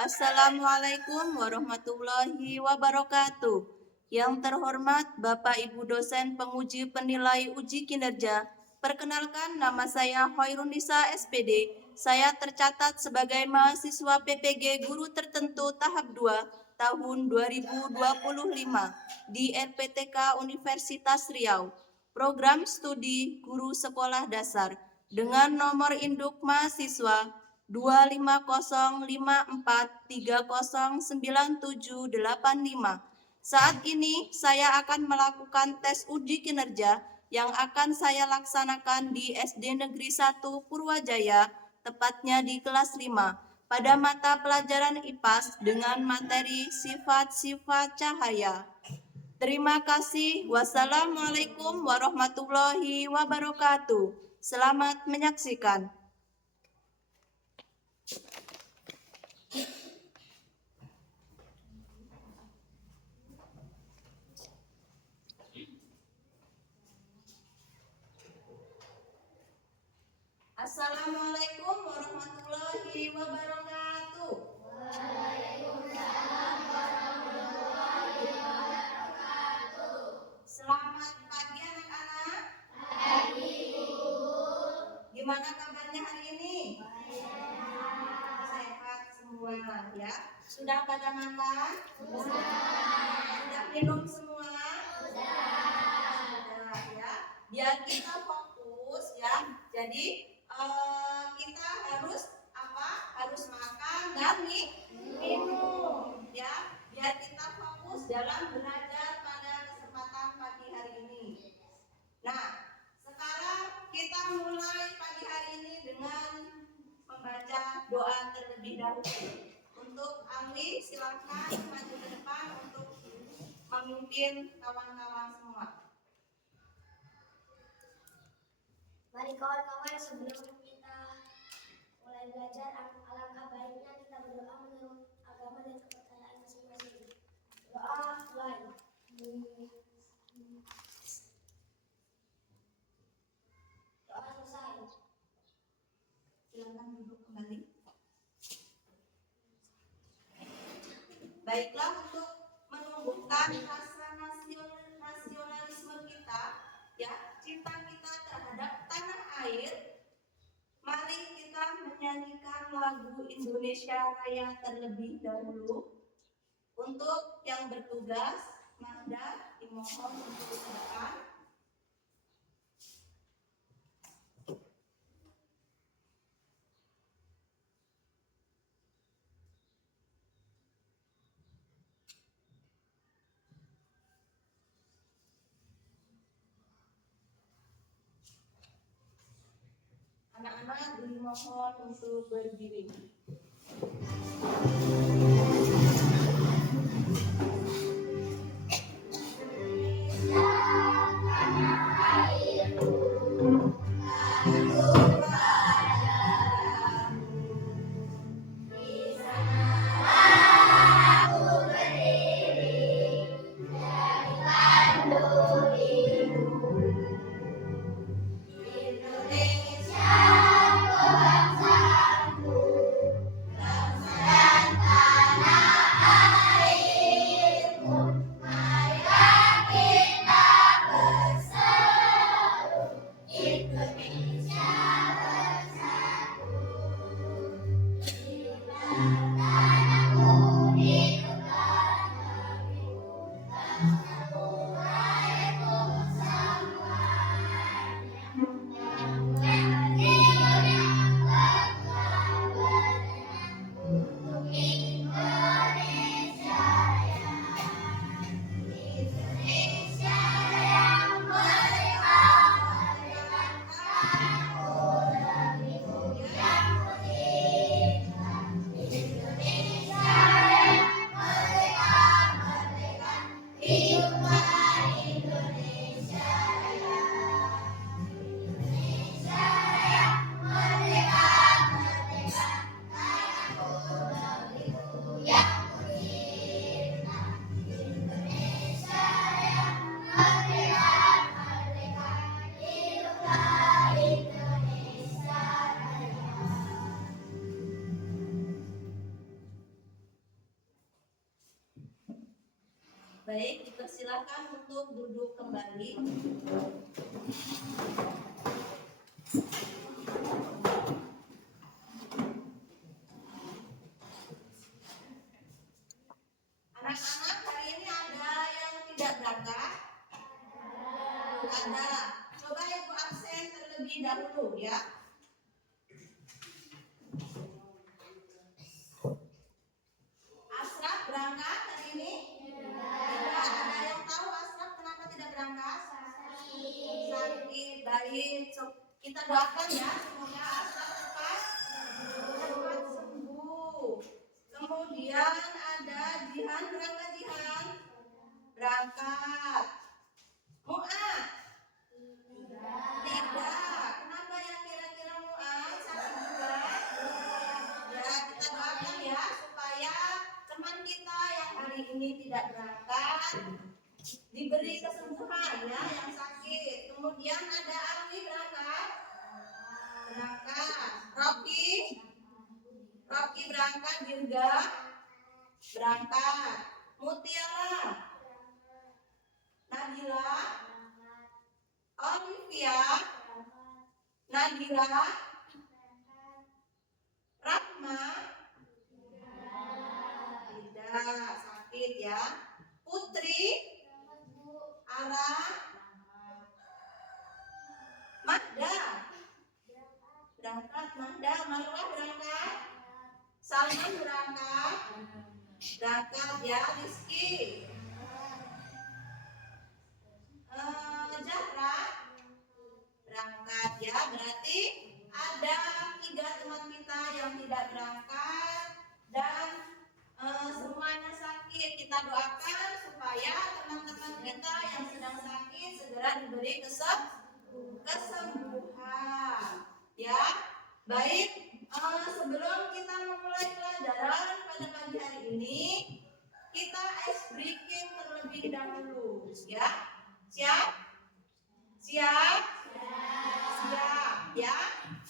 Assalamualaikum warahmatullahi wabarakatuh. Yang terhormat Bapak Ibu dosen penguji penilai uji kinerja, perkenalkan nama saya Hoirunisa SPD. Saya tercatat sebagai mahasiswa PPG Guru Tertentu tahap 2 tahun 2025 di RPTK Universitas Riau. Program studi guru sekolah dasar dengan nomor induk mahasiswa 25054309785. Saat ini saya akan melakukan tes uji kinerja yang akan saya laksanakan di SD Negeri 1 Purwajaya, tepatnya di kelas 5, pada mata pelajaran IPAS dengan materi sifat-sifat cahaya. Terima kasih. Wassalamualaikum warahmatullahi wabarakatuh. Selamat menyaksikan. Assalamualaikum warahmatullahi wabarakatuh. Waalaikumsalam warahmatullahi wabarakatuh. Selamat pagi anak-anak. Pagi, Ibu. Gimana kabarnya hari ini? Sehat semua ya. Sudah pada makan? Sudah minum semua? Sudah ya. Biar kita fokus ya. Jadi kita harus harus makan dan minum ya, biar kita fokus dalam belajar pada kesempatan pagi hari ini. Nah, sekarang kita mulai pagi hari ini dengan membaca doa terlebih dahulu. Untuk Anggi, silakan maju ke depan untuk memimpin kawan-kawan semua. Mari kawan-kawan, sebelum kita mulai belajar, alangkah baiknya kita berdoa menurut agama dan kepercayaan masing-masing. Doa mulai. Doa selesai. Silakan duduk kembali. Baiklah, untuk menumbuhkan rasa nasionalisme kita, ya, cinta kita terhadap tanah air, mari kita menyanyikan lagu Indonesia Raya terlebih dahulu. Untuk yang bertugas, Magda dimohon untuk ke depan. Anak-anak dimohon untuk berdiri. Baik, dipersilakan untuk duduk kembali. Anak-anak, hari ini ada yang tidak berangkat? Ada. Coba ibu absen terlebih dahulu ya. Asraf berangkat hari ini? Tidak. Ada yang tahu Asraf kenapa tidak berangkat? Sakit. Baik. Kita doakan ya, semoga Asraf cepat sembuh. Kemudian ada Jihan, berangkat Jihan? Berangkat. Mu'a? Tidak. Kenapa ya kira-kira Mu'a? Sakit juga? Ya, kita doakan ya supaya teman kita yang hari ini tidak berangkat diberi kesembuhan ya yang sakit. Kemudian ada Alwi berangkat? Berangkat. Rocky berangkat juga? Berangkat. Mutiara? Nabila? Olivia? Nadira? Rahma? Tidak, sakit ya. Putri? Ara? Mahda? Berangkat. Mahda? Marwah berangkat? Salman berangkat? Berangkat ya. Rizky? Zahra? Berangkat ya. Berarti ada 3 teman kita yang tidak berangkat dan semuanya sakit. Kita doakan supaya teman-teman kita yang sedang sakit segera diberi kesembuhan ya. Baik, sebelum kita memulai pelajaran pada pagi hari ini, kita ice breaking terlebih dahulu ya. Siap ya.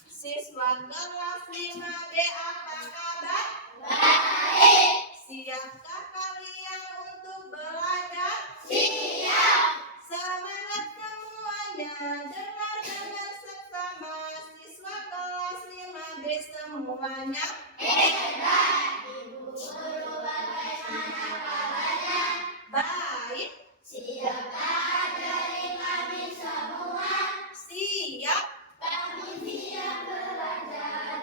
Siswa kelas 5B, apa kabar? Baik. Siapkah kalian untuk belajar? Siap. Semangat semuanya, dengar dengan seksama. Siswa kelas 5B semuanya hebat. Ibu guru bagaimana kabarnya? Baik. Siapkah dari kami semua? Siap. Kami siap belajar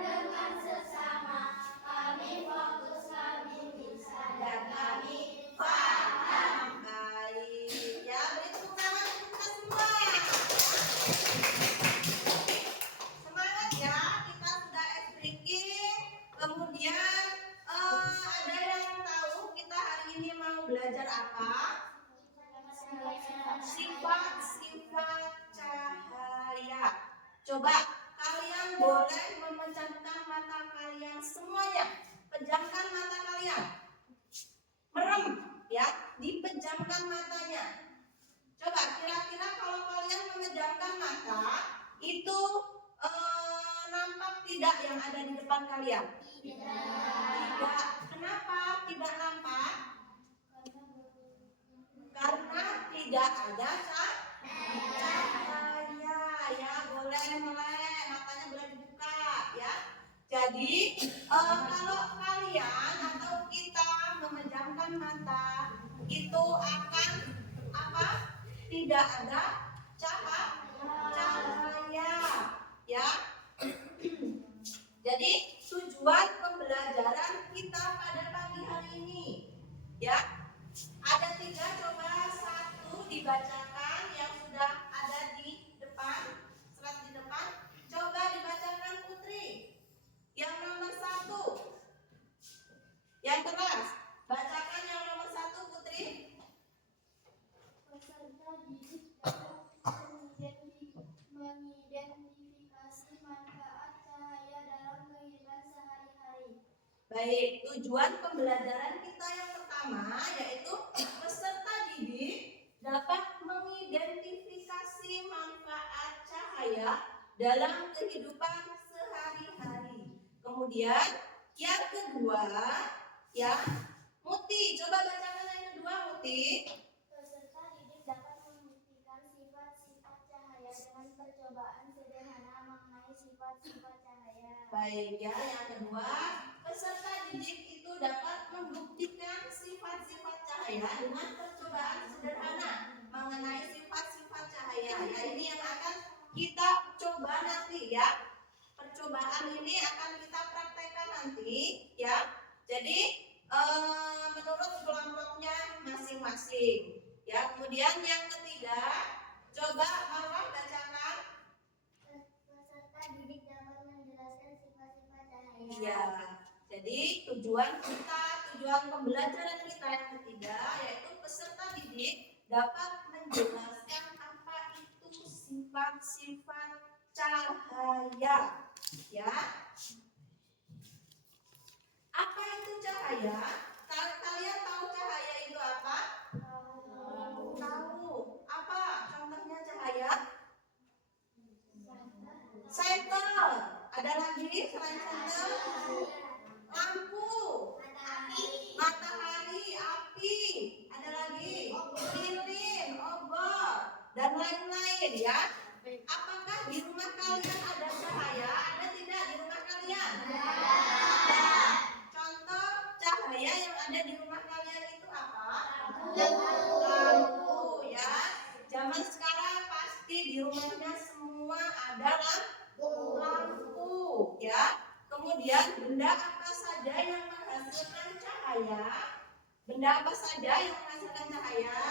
dengan sesama. Kami fokus, kami bisa, dan kami paham. Baik ya, beri tepuk tangan untuk kita semua. Semangat ya, kita sudah ice breaking. Kemudian ada yang tahu kita hari ini mau belajar apa? Sifat-sifat cahaya. Coba kalian boleh memejamkan mata kalian semuanya. Pejamkan mata kalian. Merem ya, dipejamkan matanya. Coba kira-kira kalau kalian memejamkan mata, itu nampak tidak yang ada di depan kalian? Tidak. Kenapa tidak nampak? Karena tidak ada cahaya ya. Boleh melek, matanya boleh dibuka ya. Jadi kalau kalian atau kita memejamkan mata, itu akan apa? Tidak ada cahaya ya. Jadi tujuan pembelajaran kita pada pagi hari ini ya, ada 3. Coba 1 dibacakan yang sudah ada di depan, slide di depan. Coba dibacakan Putri. Yang nomor 1. Yang keras. Bacakan yang nomor 1 Putri. Peserta didik dapat mengidentifikasi manfaat cahaya dalam kehidupan sehari-hari. Baik, tujuan pembelajaran kita yang pertama yaitu peserta didik dapat mengidentifikasi manfaat cahaya dalam kehidupan sehari-hari. Kemudian yang kedua ya, Muti, coba bacakan yang kedua Muti. Putih? Peserta didik dapat membuktikan sifat-sifat cahaya dengan percobaan sederhana mengenai sifat-sifat cahaya. Baik ya, yang kedua, peserta didik itu dapat membuktikan sifat-sifat cahaya dengan percobaan sederhana mengenai sifat-sifat cahaya. Ya, ini yang akan kita coba nanti ya. Percobaan ini akan kita praktekkan nanti ya. Jadi menurut kelompoknya masing-masing. Ya, kemudian yang ketiga, coba Marwah bacakan. Peserta didik dapat menjelaskan sifat-sifat cahaya. Iya. Jadi tujuan pembelajaran kita yang ketiga yaitu peserta didik dapat menjelaskan apa itu sifat-sifat cahaya. Ya. Apa itu cahaya? Kalian tahu cahaya itu apa? Tahu. Apa contohnya cahaya? Senter. Ada lagi selain senter? Lampu. Matahari, api. Ada lagi? Lilin, obor, dan lain-lain ya. Apakah di rumah kalian ada cahaya? Ada tidak di rumah kalian? Ada. Contoh cahaya yang ada di rumah kalian itu apa? Lampu ya. Zaman sekarang pasti di rumahnya semua ada lampu ya. Kemudian benda apa saja yang menghasilkan cahaya? Benda apa saja yang menghasilkan cahaya?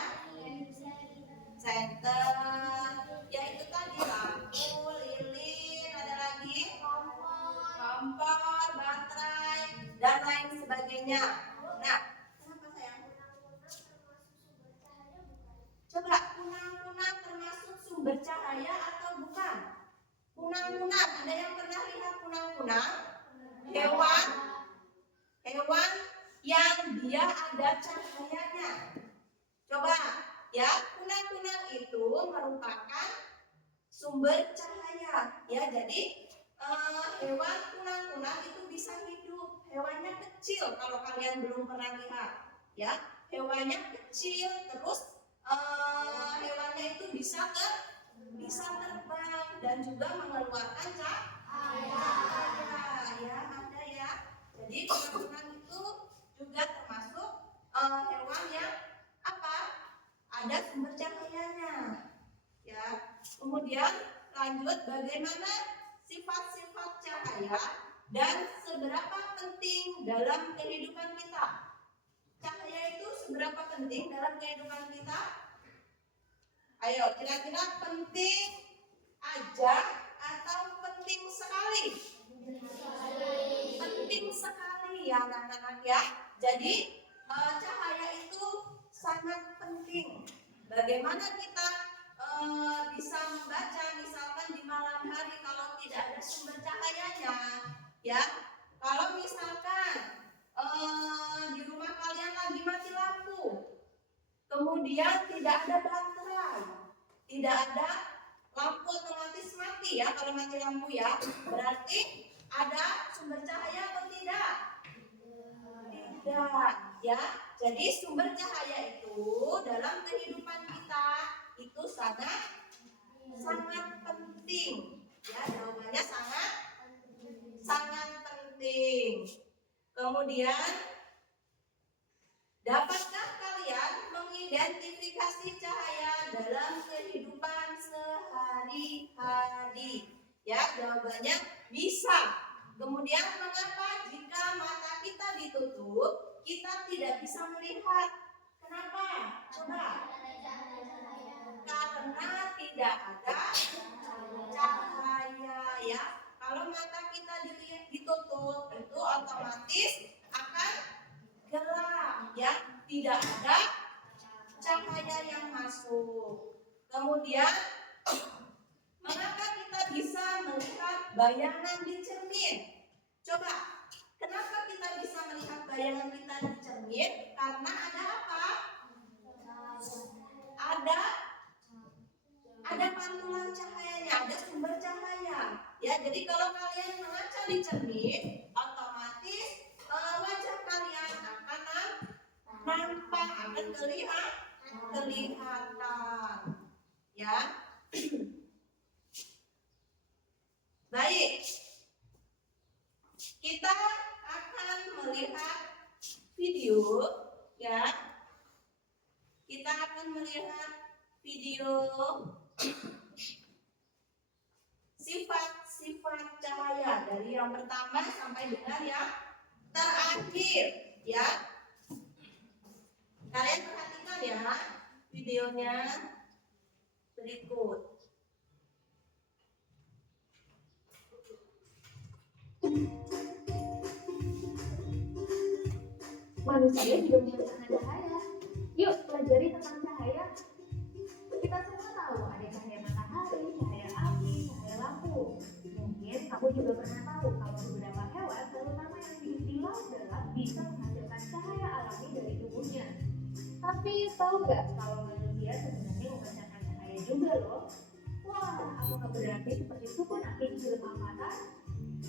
Senter, yaitu tadi lampu, lilin, ada lagi kompor, baterai, dan lain sebagainya. Nah, kenapa sayang? Coba kunang-kunang termasuk sumber cahaya atau bukan? Kunang-kunang, ada yang pernah lihat kunang-kunang? Hewan yang dia ada cahayanya. Coba ya, kunang-kunang itu merupakan sumber cahaya ya. Jadi hewan kunang-kunang itu bisa hidup. Hewannya kecil kalau kalian belum pernah lihat ya. Hewannya kecil, terus hewannya itu bisa terbang dan juga mengeluarkan cahaya ya, ada ya. Jadi kunang-kunang itu juga termasuk hewan yang apa? Ada sumber cahayanya ya. Kemudian lanjut, bagaimana sifat-sifat cahaya dan seberapa penting dalam kehidupan kita? Cahaya itu seberapa penting dalam kehidupan kita? Ayo, kira-kira penting aja atau penting sekali? Penting sekali ya anak-anak ya. Jadi cahaya itu sangat penting. Bagaimana kita bisa membaca misalkan di malam hari kalau tidak ada sumber cahayanya ya. Kalau misalkan di rumah kalian lagi mati lampu, kemudian tidak ada baterai, tidak ada lampu otomatis mati ya. Kalau mati lampu ya, berarti ada sumber cahaya atau tidak? Tidak ya. Jadi sumber cahaya itu dalam kehidupan kita itu sangat penting ya. Jawabannya sangat penting. Kemudian, dapatkah kalian mengidentifikasi cahaya dalam kehidupan sehari-hari? Ya, jawabannya bisa. Kemudian, mengapa jika mata kita ditutup, kita tidak bisa melihat? Kenapa? Coba. Karena tidak ada cahaya ya. Kalau mata kita ditutup, itu otomatis akan gelap ya. Tidak ada cahaya yang masuk. Kemudian, mengapa kita bisa melihat bayangan di cermin? Coba, kenapa kita bisa melihat bayangan kita di cermin? Karena ada apa? Ada pantulan cahayanya, ada sumber cahaya. Ya, jadi kalau kalian mengaca di cermin, otomatis wajah kalian akan nampak, akan kelihatan. Ya. Baik. Kita akan melihat video, ya. Kita akan melihat video sifat-sifat cahaya dari yang pertama sampai dengan yang terakhir, ya. Kalian perhatikan ya videonya berikut. Manusia juga menggunakan cahaya. Yuk pelajari tentang cahaya. Kita semua tahu ada cahaya matahari, cahaya api, cahaya lampu. Mungkin kamu juga pernah tahu kalau beberapa hewan, terutama yang hidup di laut dalam, bisa menghasilkan cahaya alami dari tubuhnya. Tapi tahu nggak kalau manusia sebenarnya memancarkan cahaya juga loh? Wah, apakah berarti seperti sukun api di film Avatar?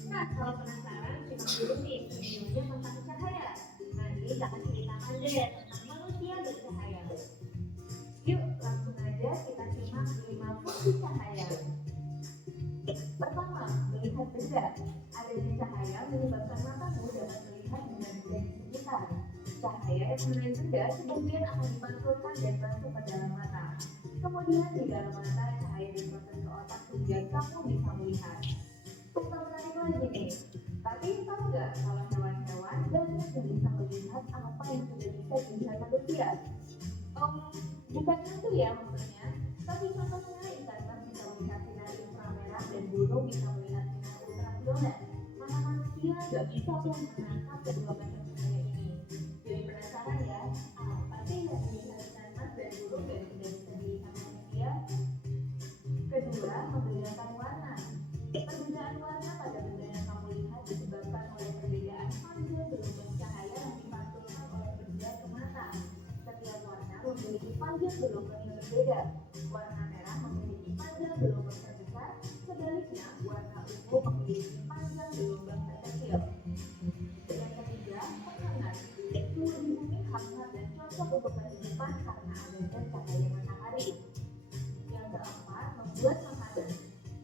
Nah, kalau penasaran, simak dulu nih videonya tentang cahaya. Nanti akan ceritakan deh tentang manusia bercahaya. Yuk, langsung aja kita simak 5 fungsi cahaya. Pertama, melihat benda. Adanya cahaya menyebabkan matamu dapat melihat benda-benda di sekitar. Cahaya yang mengenai benda kemudian akan dipantulkan dan masuk ke dalam mata. Kemudian di dalam mata cahaya diproses ke otak sehingga kamu bisa melihat. Tentang menarik lagi nih. Tapi tahu nggak kalau hewan-hewan banyak yang bisa melihat apa yang tidak bisa dilihat manusia? Bukan itu ya maksudnya. Tapi contohnya ikan mas bisa melihat sinar inframerah dan burung bisa melihat sinar ultraviolet. Mata manusia nggak bisa tuh menangkap kedua macam cahaya ini. Jadi penasaran ya, apa sih yang dilihat ikan mas dan burung dan tidak bisa dilihat manusia? Kedua, membedakan warna. Perbedaan warna pada benda yang kamu lihat disebabkan oleh perbedaan panjang gelombang cahaya yang dipantulkan oleh benda ke mata. Setiap warna memiliki panjang gelombang yang berbeda. Warna merah memiliki panjang gelombang terbesar, sebaliknya warna ungu memiliki panjang gelombang terkecil. Yang ketiga, penghangat. Suhu di bumi hangat dan cocok untuk kehidupan karena adanya cahaya matahari. Yang keempat, membuat makanan.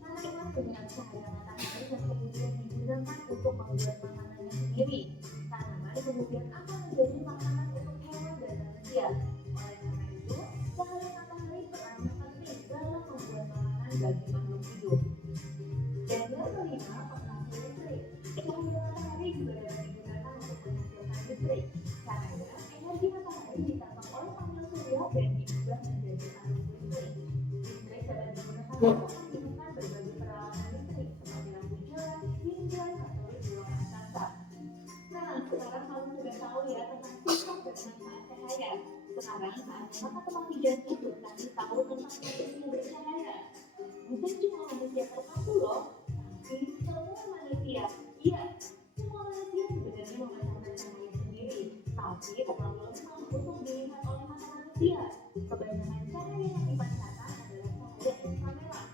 Tanaman dengan cahaya matahari yang kemudian digunakan untuk membuat makanannya sendiri. Tanaman kemudian akan menjadi makanan untuk hewan dan manusia. Oleh karena itu, cahaya matahari perannya penting dalam membuat makanan bagi makhluk hidup. Dan yang kelima, penghasil listrik. Cahaya matahari juga dapat digunakan untuk menghasilkan listrik. Caranya, energi matahari ditangkap oleh panel surya dan diubah menjadi arus listrik. Listrik dapat digunakan untuk menghidupkan berbagai peralatan listrik seperti lampu jalan hingga satelit di luar angkasa. Nah, sekarang kamu sudah tahu ya tentang sifat dan manfaat cahaya. Sekarang saatnya maka teman hijau itu kasih tahu tentang manusia bercahaya. Bukan cuma manusia tertentu loh, tapi semua manusia. Iya, semua manusia sebenarnya memancarkan cahaya sendiri, tapi terlalu lemah untuk dilihat oleh mata manusia. Kebanyakan cahaya yang dipancarkan adalah cahaya inframerah.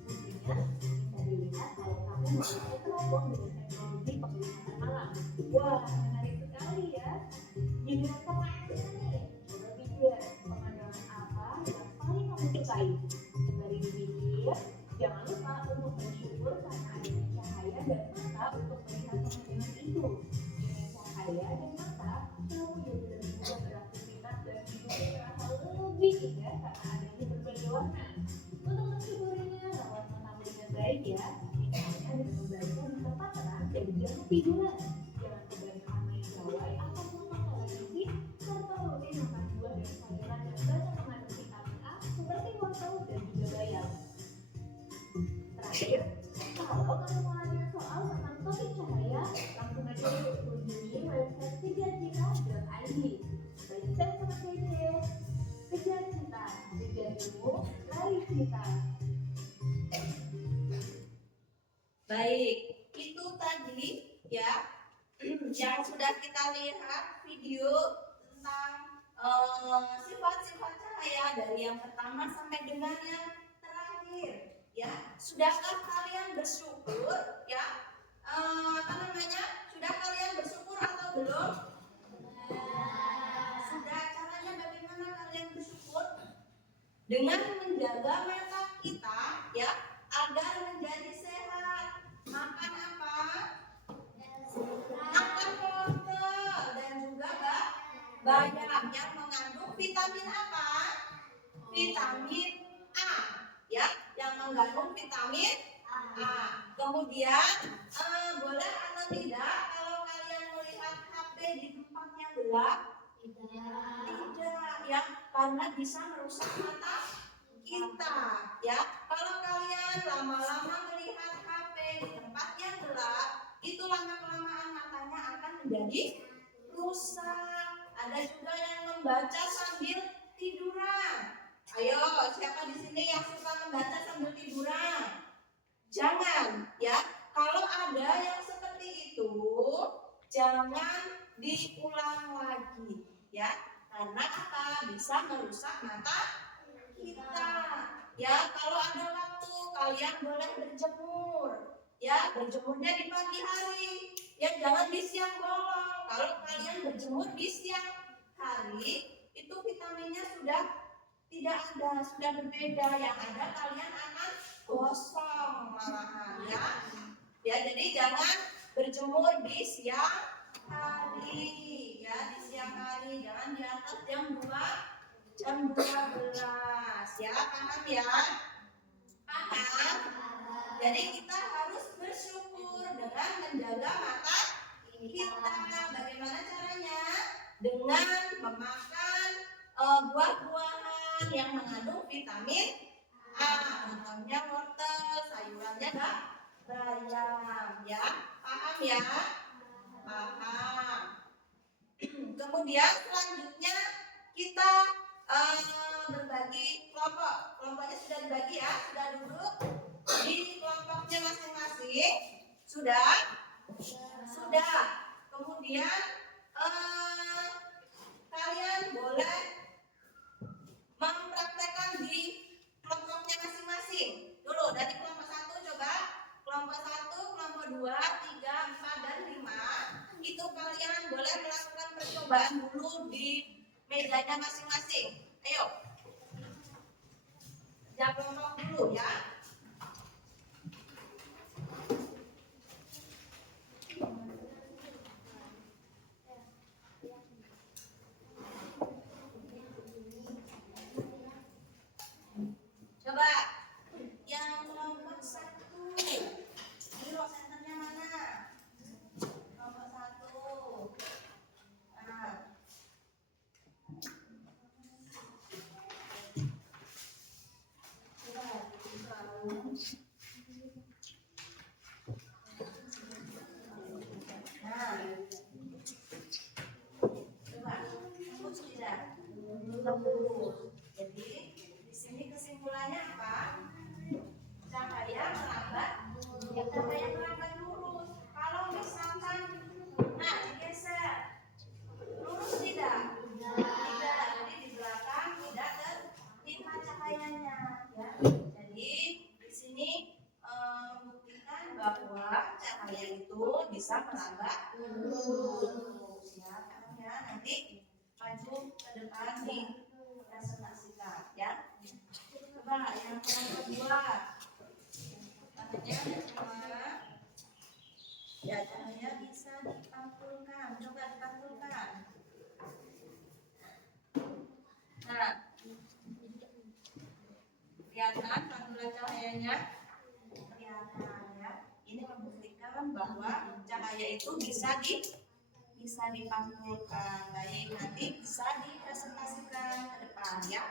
Buktinya bisa dilihat kalau kamu memakai teropong dengan teknologi penglihatan malam. Wah, menarik sekali ya. Giliran pertanyaannya nih, coba pikir pemandangan apa yang paling kamu sukai. Sembari dipikir, jangan lupa untuk bersyukur karena adanya cahaya dan mata untuk melihat pemandangan itu. Dengan cahaya dan mata, kamu jadi lebih mudah beraktivitas dan hidupnya terasa lebih indah karena adanya berbagai warna. Untuk mensyukurinya, rawat matamu dengan baik ya. Misalnya dengan membaca di tempat terang dan jangan ketiduran. Jangan kebanyakan main gawai atau nonton televisi, serta rutin makan buah dan sayuran yang banyak mengandung vitamin A seperti wortel dan juga bayam. Terakhir, kalau kamu mau nanya soal tentang topik cahaya, langsung aja yuk kunjungi website kejarcita.id. Baik sama kece, kejar cita, kejar ilmu, raih cita. Baik, itu tadi ya yang sudah kita lihat video tentang sifat-sifat cahaya dari yang pertama sampai dengan yang terakhir. Ya, sudahkah kalian bersyukur? Ya, sudah kalian bersyukur atau belum? Sudah. Caranya bagaimana dengan menjaga mata kita ya agar menjadi sehat. Makan apa? Makan wortel dan juga bayam yang mengandung vitamin apa? Vitamin A ya, yang mengandung vitamin A. Kemudian boleh atau tidak kalau kalian melihat HP di tempat yang gelap? Tidak ya, karena bisa merusak mata kita ya. Kalau kalian lama-lama melihat HP di tempat yang gelap, itu lama-kelamaan matanya akan menjadi rusak. Ada juga yang membaca sambil tiduran. Ayo, siapa di sini yang suka membaca sambil tiduran? Jangan ya. Kalau ada yang seperti itu, jangan diulang lagi ya. Karena apa? Bisa merusak mata kita. Ya, kalau ada waktu kalian boleh berjemur. Ya, berjemurnya di pagi hari. Ya, jangan di siang bolong. Kalau kalian berjemur di siang hari, itu vitaminnya sudah tidak ada, sudah berbeda. Yang ada kalian akan gosong malahan ya. Ya, jadi jangan berjemur di siang hari ya, di siang hari jangan di atas jam 12 ya. Paham ya? Paham? Jadi kita harus bersyukur dengan menjaga mata kita. Bagaimana caranya? Dengan memakan buah-buahan yang mengandung vitamin A. Contohnya wortel, sayurannya bayam ya. Paham ya? Paham. Kemudian selanjutnya kita berbagi kelompok. Kelompoknya sudah dibagi ya, sudah duduk di kelompoknya masing-masing. Sudah? Sudah. Kemudian kalian boleh mempraktekkan di kelompoknya masing-masing. Dulu dari kelompok 1 coba. Kelompok 1, kelompok 2, 3, 4 dan 5. Itu kalian boleh melakukan percobaan dulu di mejanya masing-masing. Ayo. Kerja kelompok dulu ya. Coba yang kelompok 1. Ini row senternya mana? Kelompok 1. Nah. Jadi di sini kesimpulannya apa? Cahaya merambat lurus. Kalau misalkan, nah digeser, lurus tidak? Tidak. Jadi di belakang tidak tertimpa cahayanya. Ya. Jadi di sini membuktikan bahwa cahaya itu bisa merambat lurus. Ya, ya nanti maju ke depan dipresentasikan ya. Coba yang kedua, cahaya semua ya, cahaya bisa dipantulkan. Coba dipantulkan. Nah, kelihatan pantulan cahayanya? Kelihatan ya. Ini membuktikan bahwa cahaya itu bisa dipantulkan. Baik, nanti bisa dipresentasikan ke depan ya.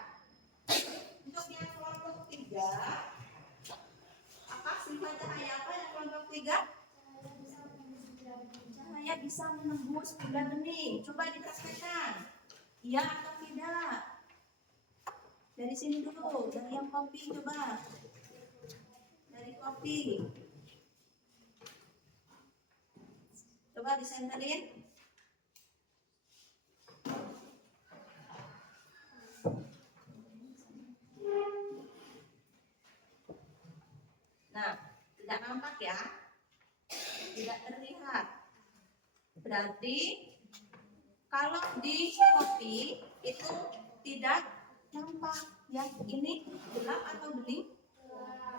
Untuk yang kelompok 3, apa sifat cahaya apa yang kelompok 3? Cahaya bisa menembus benda bening. Coba dipraktekkan. Iya atau tidak? Dari sini dulu, dari yang kopi coba. Dari kopi. Coba disenterin. Nah, tidak nampak ya, tidak terlihat. Berarti kalau di kopi itu tidak nampak ya. Ini gelap atau bening?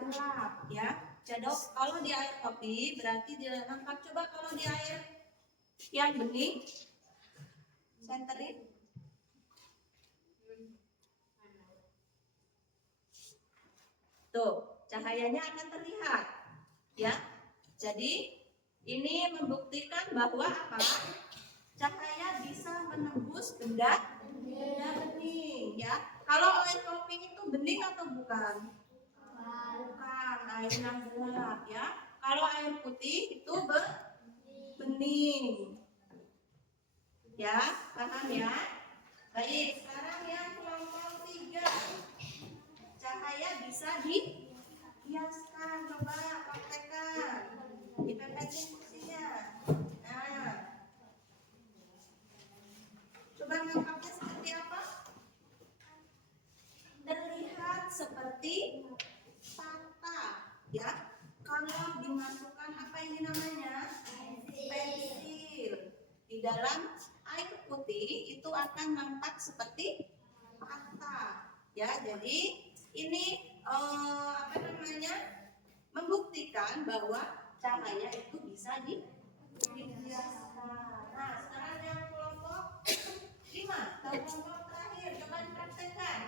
Gelap ya. Jadi kalau di air kopi berarti dia nampak. Coba kalau di air yang bening, senterin. Tuh, cahayanya akan terlihat ya. Jadi ini membuktikan bahwa apa? Cahaya bisa menembus benda bening ya. Kalau air kopi itu bening atau bukan? Bukan, air yang gelap ya. Kalau air putih itu bening. Ya, paham ya? Baik, sekarang yang kelompok 3. Cahaya bisa dihiaskan. Coba praktekkan. Dipepetin kursinya. Nah, coba nangkapnya seperti apa? Terlihat seperti patah, ya. Kalau dimasukkan apa ini namanya? Pensil. Di dalam air putih itu akan nampak seperti patah, ya. Jadi ini apa namanya? Membuktikan bahwa cahaya itu bisa dihiaskan. Nah, sekarang yang kelompok 5, kelompok terakhir, coba dipraktekkan.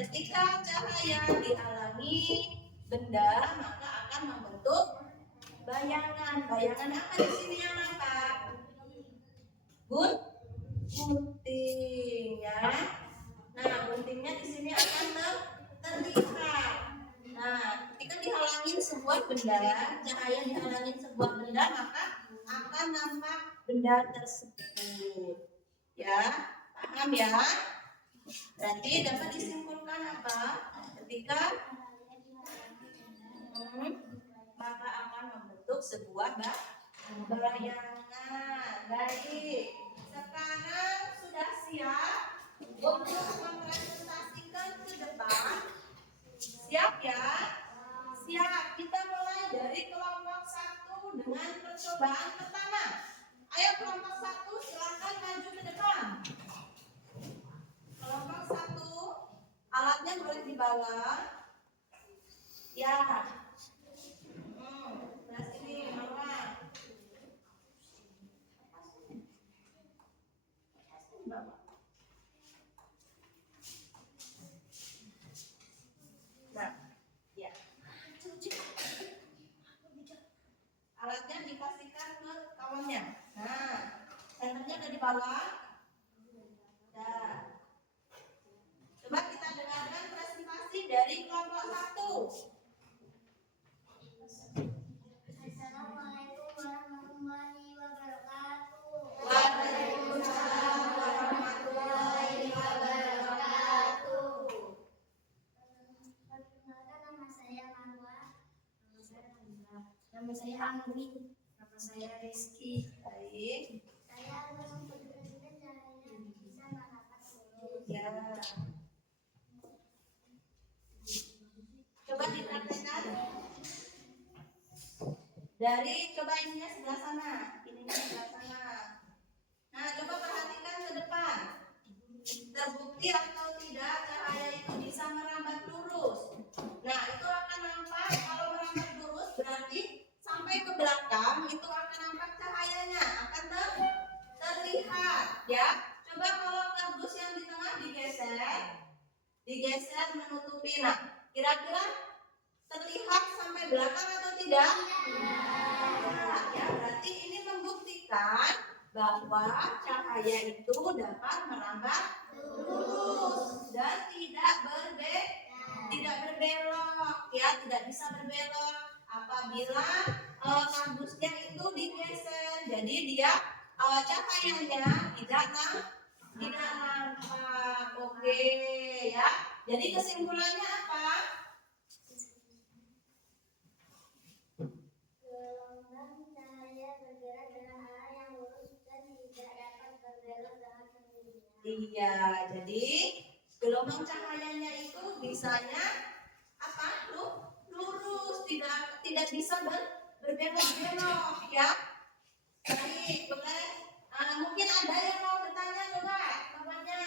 Ketika cahaya dihalangi benda, maka akan membentuk bayangan. Bayangan apa di sini yang nampak? Gunting, ya. Nah, guntingnya di sini akan terlihat. Nah, ketika dihalangin sebuah benda, cahaya dihalangin sebuah benda, maka akan nampak benda tersebut. Ya, paham ya? Berarti dapat disimpulkan apa? Ketika maka akan membentuk sebuah bayangan. Baik, sekarang sudah siap untuk mempresentasikan ke depan. Siap ya? Siap. Kita mulai dari kelompok 1 dengan percobaan pertama. Ayo kelompok 1 silakan maju ke depan. Kelompok 1, alatnya boleh dibawa. Ya. Nah sini bawa. Nah, ya. Alatnya dikasihkan ke kawannya. Nah, senternya ada di bawah. Nah, coba kita dengarkan presentasi dari kelompok 1. Assalamualaikum warahmatullahi wabarakatuh. Waalaikumsalam warahmatullahi wabarakatuh. Perkenalkan, nama saya Marwa. Nama saya Anggi. Nama saya Rizky. Baik. Saya akan memperkenalkan caranya bisa mengangkat lurus. Ya. Coba dipraktekkan. Dari coba ininya sebelah sana, ininya sebelah sana. Nah, coba perhatikan ke depan. Terbukti atau tidak cahaya itu bisa merambat lurus. Nah, itu akan nampak kalau merambat lurus berarti sampai ke belakang itu akan nampak cahayanya, akan terlihat, ya. Coba kalau kardus yang di tengah digeser menutupi. Nah, kira-kira terlihat sampai belakang atau tidak? Ya, berarti ini membuktikan bahwa cahaya itu dapat merambat lurus dan tidak berbelok, ya, tidak bisa berbelok apabila kardusnya itu digeser. Jadi dia cahayanya tidak nampak. Oke, ya. Jadi kesimpulannya apa? Gelombang cahaya bergerak dengan arah yang lurus dan tidak dapat berbelok dengan sendirinya. Iya, jadi gelombang cahayanya itu bisanya apa? Lurus, tidak bisa berbelok-belok, ya. Baik, boleh. Mungkin ada yang mau bertanya, coba namanya.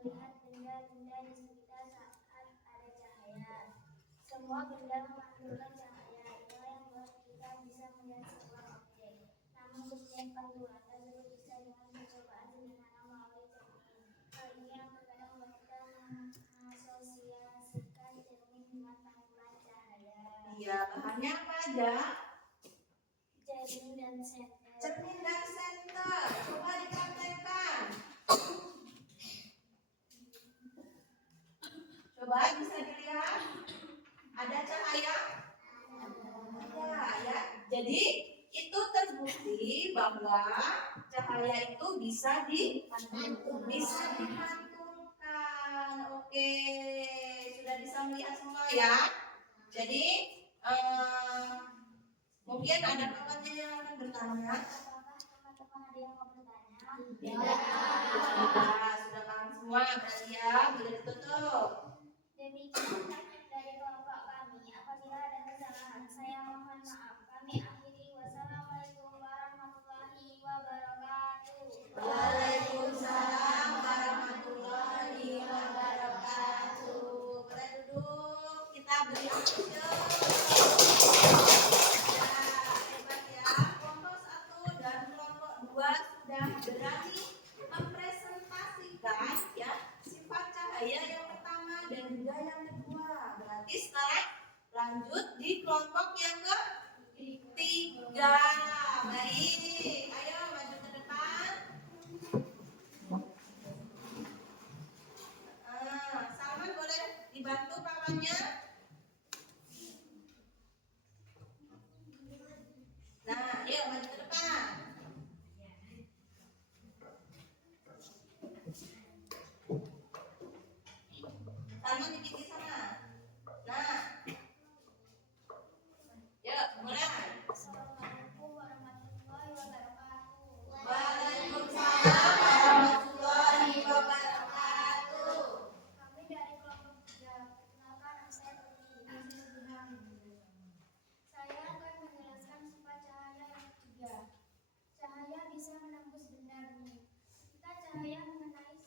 melihat benda-benda di sekitar saat ada cahaya. Semua benda memerlukan cahaya. Itulah yang membuat kita bisa melihat sebuah objek. Namun bukti pantulan tersebut bisa dengan percobaan sederhana melalui cermin. Hal ini yang terkadang membuat kita mengasosiasikan cermin dengan pantulan cahaya. Iya, bahannya apa aja? Cermin dan senter. Cermin dan senter. Coba dipraktekkan. Coba bisa dilihat. Ada cahaya? Ada ya. Jadi itu terbukti bahwa cahaya itu bisa dipantulkan. Oke, sudah bisa melihat semua ya. Jadi mungkin ada kawannya yang akan bertanya. Apakah teman-teman ada yang mau bertanya? Ya, sudah paham semua berarti ya. Boleh ditutup. Demikian praktek dari kelompok kami. Apabila ada kesalahan, saya mohon maaf. Kami akhiri. Wassalamualaikum warahmatullahi wabarakatuh. Waalaikumsalam warahmatullahi wabarakatuh. Boleh duduk. Kita beri aplaus. Hebat ya. Kelompok 1 dan kelompok 2 sudah berani mempresentasikan ya sifat cahaya yang pertama dan juga yang kedua. Berarti sekarang lanjut di kelompok yang ketiga. Baik, ayo maju ke depan. Salman boleh dibantu kawannya. Nah, yuk maju ke depan. Salman di pinggir sana. Nah, yuk mulai. Assalamualaikum warahmatullahi wabarakatuh. Waalaikumsalam warahmatullahi wabarakatuh. Kami dari kelompok 3. Perkenalkan, nama saya Tuti. Saya akan menjelaskan sifat cahaya yang ketiga. Cahaya bisa menembus benda bening. Ketika cahaya mengenai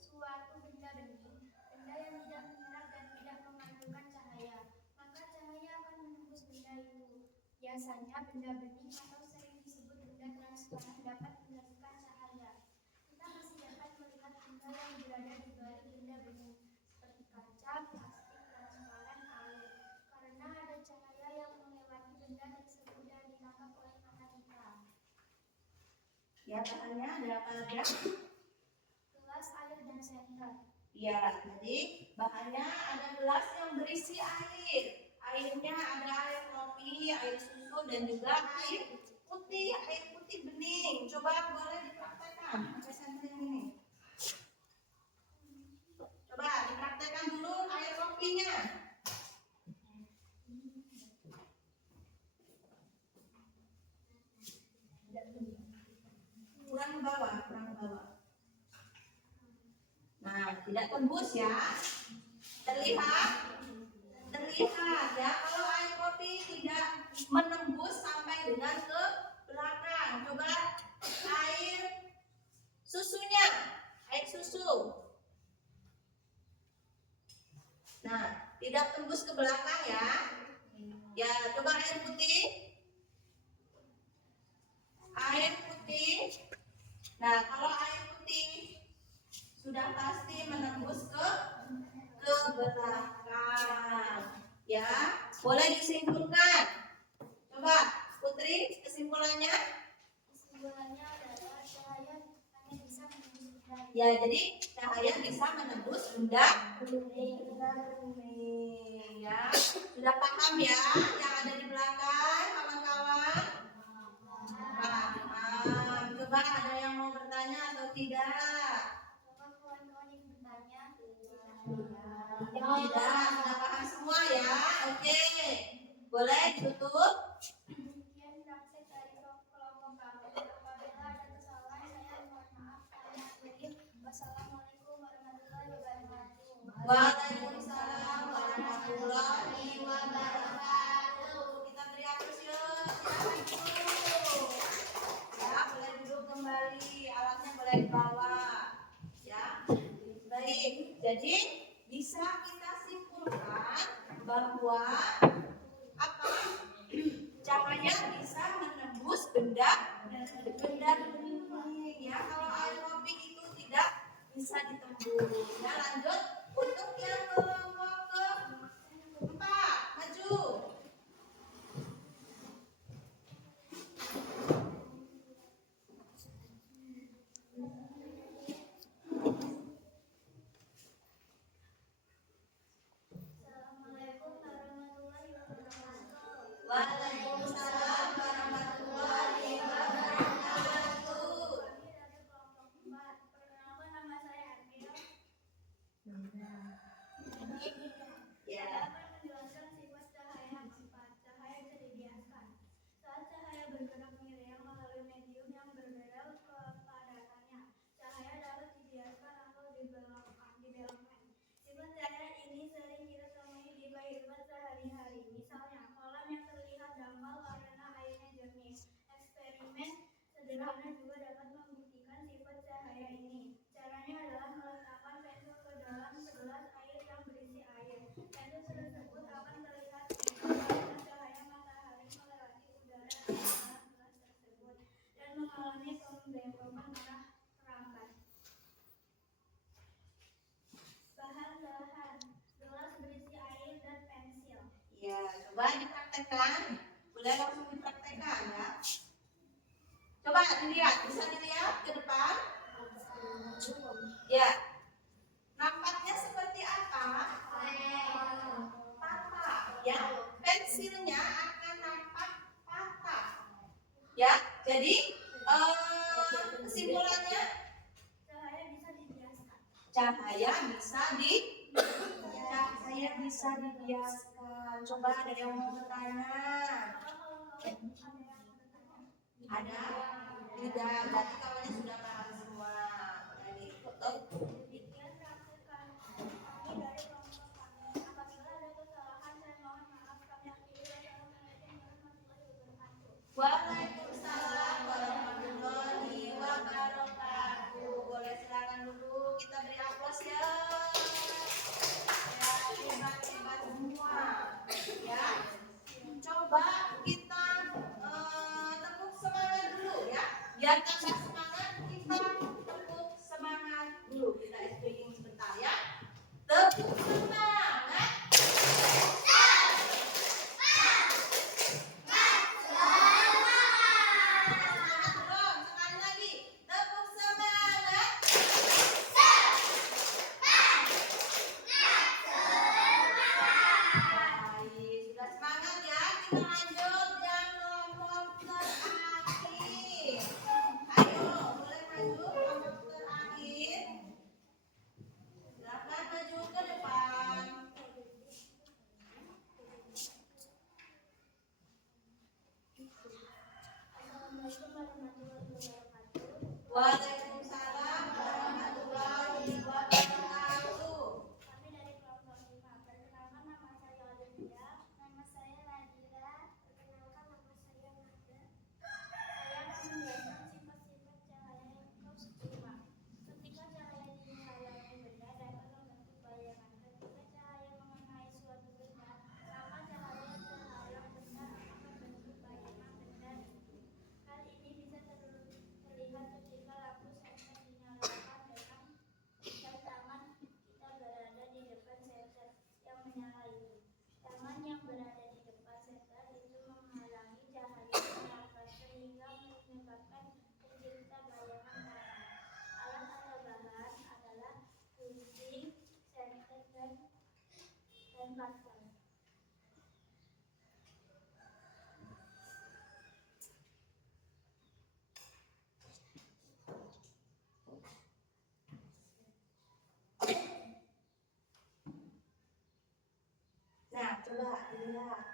suatu benda bening, benda yang tidak menyerap dan tidak memantulkan cahaya, maka cahaya akan menembus benda itu. Biasanya benda bening atau sering disebut benda transparan dapat menyerapkan cahaya. Kita masih dapat melihat benda yang berada di balik benda bening, seperti kaca, plastik, transparan, air. Karena ada cahaya yang melewati benda tersebut dan ditangkap oleh mata kita. Ya, bahannya ada apa aja? Gelas, air, dan senter. Ya, jadi bahannya ada gelas yang berisi air. Airnya ada air kopi, air susu, dan juga air putih bening. Coba boleh dipraktekkan pakai senter ini. Coba dipraktekkan dulu air kopinya. Kurang ke bawah. Nah, tidak tembus ya. Terlihat ya. Kalau air kopi tidak menembus sampai dengan ke belakang. Coba air susunya, air susu. Nah, tidak tembus ke belakang ya. Ya, coba air putih. Nah, kalau air putih sudah pasti menembus ke belakang. Ya, boleh disimpulkan. Coba Putri, kesimpulannya? Kesimpulannya adalah cahaya hanya bisa menembus benda. Ya, jadi cahaya bisa menembus benda bening. Ya, sudah paham ya yang ada di belakang, kawan-kawan? Paham. Coba ada yang mau bertanya atau tidak? Coba kawan-kawan yang bertanya. Tidak, sudah paham semua ya. Oke, boleh ditutup. Demikian praktek dari kelompok kami. Apabila ada kesalahan, saya mohon maaf. Kami akhiri. Wassalamualaikum warahmatullahi wabarakatuh. Waalaikumsalam warahmatullahi wabarakatuh. Kita beri aplaus yuk. Silakan duduk. Ya, boleh duduk kembali. Alatnya boleh dibawa. Ya, baik. benda bening. Ya, kalau aerobik itu tidak bisa ditembus. Ya, lanjut untuk yang kelompok keempat, maju. Assalamualaikum warahmatullahi wabarakatuh. Waalaikumsalam warahmatullahi wabarakatuh. Kami dari kelompok 4. Perkenalkan, nama saya Armil. Ya. Saya akan menjelaskan sifat cahaya yang 4. Cahaya bisa dibiaskan. Saat cahaya bergerak mengelilingi melalui medium yang berbeda kepadatannya, cahaya dapat dibiaskan atau dibelokkan. Sifat cahaya ini sering kita temui di kehidupan sehari-hari. Misalnya, kolam yang terlihat dangkal karena airnya jernih. Eksperimen sederhana juga dapat membuktikan sifat cahaya ini. Caranya adalah meletakkan pensil ke dalam segelas air yang berisi air. Pensil tersebut akan terlihat karena cahaya matahari melewati udara di dalam gelas tersebut dan mengalami pembentukan arah perangkat. Bahan-bahan: gelas berisi air dan pensil. Ya, coba dipraktekkan. Boleh langsung dipraktekkan ya. Coba dilihat, bisa dilihat ke depan. Ya. Nampaknya seperti apa? Patah. Ya, pensilnya akan nampak patah. Ya, jadi kesimpulannya Cahaya bisa dibiaskan. cahaya bisa dibiaskan. Coba ada yang mau bertanya? Ada? Tidak. Berarti kawannya sudah paham semua. Jadi, Demikian praktekan kami dari kelompok kami. Apabila ada kesalahan, saya mohon maaf. Kami akhiri. Wassalamualaikum warahmatullahi wabarakatuh. Waalaikumsalam warahmatullahi wabarakatuh. Boleh silakan dulu kita beri aplaus ya. Ya, hebat-hebat semua. Ya. Coba kita tepuk semangat dulu ya. Biar tambah semangat, kita tepuk semangat dulu. Kita speaking sebentar ya. Tepuk semangat. Semangat belum? Sekali lagi. Tepuk semangat. Baik, sudah semangat ya. Kita lanjut yang kelompok terakhir. Ayo, boleh maju kelompok terakhir. Silakan maju ke depan. Assalamualaikum warahmatullahi wabarakatuh. Waalaikumsalam warahmatullahi wabarakatuh. Kami dari kelompok 5. Perkenalkan, nama saya Olivia. Nama saya Nadira. Perkenalkan, nama saya Nada. Saya akan menjelaskan sifat-sifat cahaya yang kelima. Ketika cahaya dihalangi benda dapat membentuk bayangan. Ketika cahaya mengenai suatu benda, maka cahaya terhalang benda akan membentuk bayangan benda itu. Hal ini bisa terlihat ketika lampu senter dinyalakan dan tangan kita berada di depan senter yang menyala itu. Tangan yang berada di depan senter itu menghalangi cahaya terlambat sehingga menyebabkan tercipta bayangan tangan. Alat atau bahan adalah gunting, senter, dan plaster. Nah, coba dilihat.